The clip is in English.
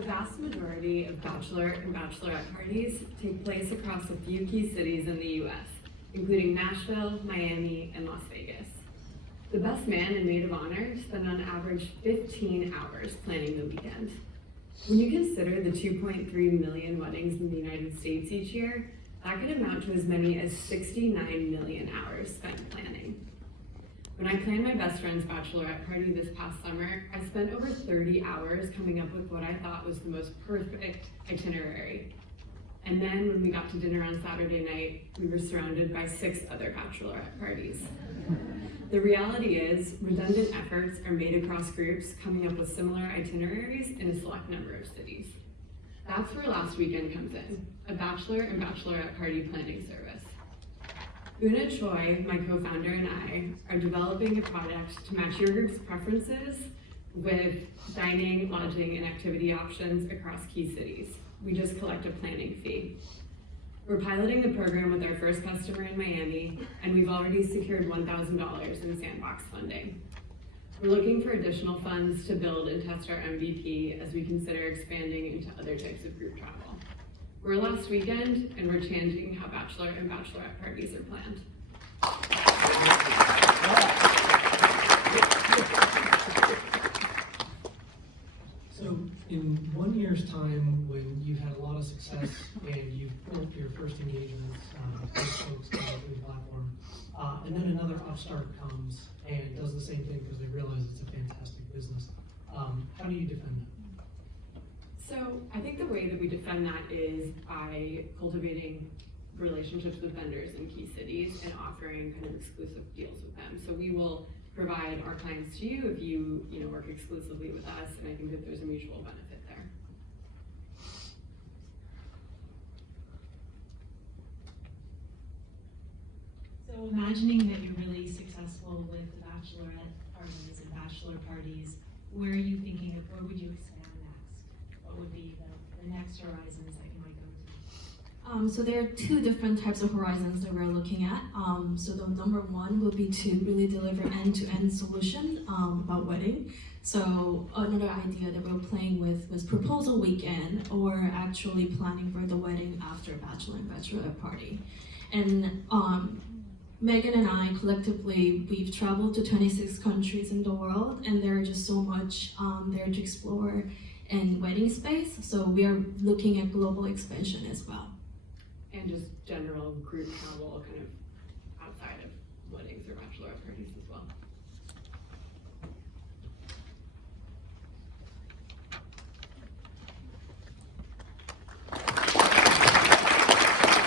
The vast majority of bachelor and bachelorette parties take place across a few key cities in the US, including Nashville, Miami, and Las Vegas. The best man and maid of honor spend on average 15 hours planning the weekend. When you consider the 2.3 million weddings in the United States each year, that could amount to as many as 69 million hours spent planning. When I planned my best friend's bachelorette party this past summer, I spent over 30 hours coming up with what I thought was the most perfect itinerary. And then when we got to dinner on Saturday night, we were surrounded by 6 other bachelorette parties. The reality is, redundant efforts are made across groups coming up with similar itineraries in a select number of cities. That's where Last Weekend comes in, a bachelor and bachelorette party planning service. Una Choi, my co-founder, and I are developing a product to match your group's preferences with dining, lodging, and activity options across key cities. We just collect a planning fee. We're piloting the program with our first customer in Miami, and we've already secured $1,000 in sandbox funding. We're looking for additional funds to build and test our MVP as we consider expanding into other types of group travel. We're Last Weekend, and we're changing how bachelor and bachelorette parties are planned. So in 1 year's time, when you've had a lot of success and you've built your first engagements, first folks come through the platform, and then another upstart comes and does the same thing because they realize it's a fantastic business, how do you defend that? So I think the way that we defend that is by cultivating relationships with vendors in key cities and offering kind of exclusive deals with them. So we will provide our clients to you if you work exclusively with us, and I think that there's a mutual benefit there. So imagining that you're really successful with the bachelorette parties and bachelor parties, where are you thinking of, where would you expand next? What would be the next horizons that you might go to? So there are 2 different types of horizons that we're looking at. So the number 1 would be to really deliver end-to-end solution about wedding. So another idea that we're playing with was proposal weekend, or actually planning for the wedding after bachelor and bachelorette party. And Megan and I collectively, we've traveled to 26 countries in the world, and there are just so much there to explore in wedding space. So we are looking at global expansion as well. And just general group travel kind of outside of weddings or bachelorette parties.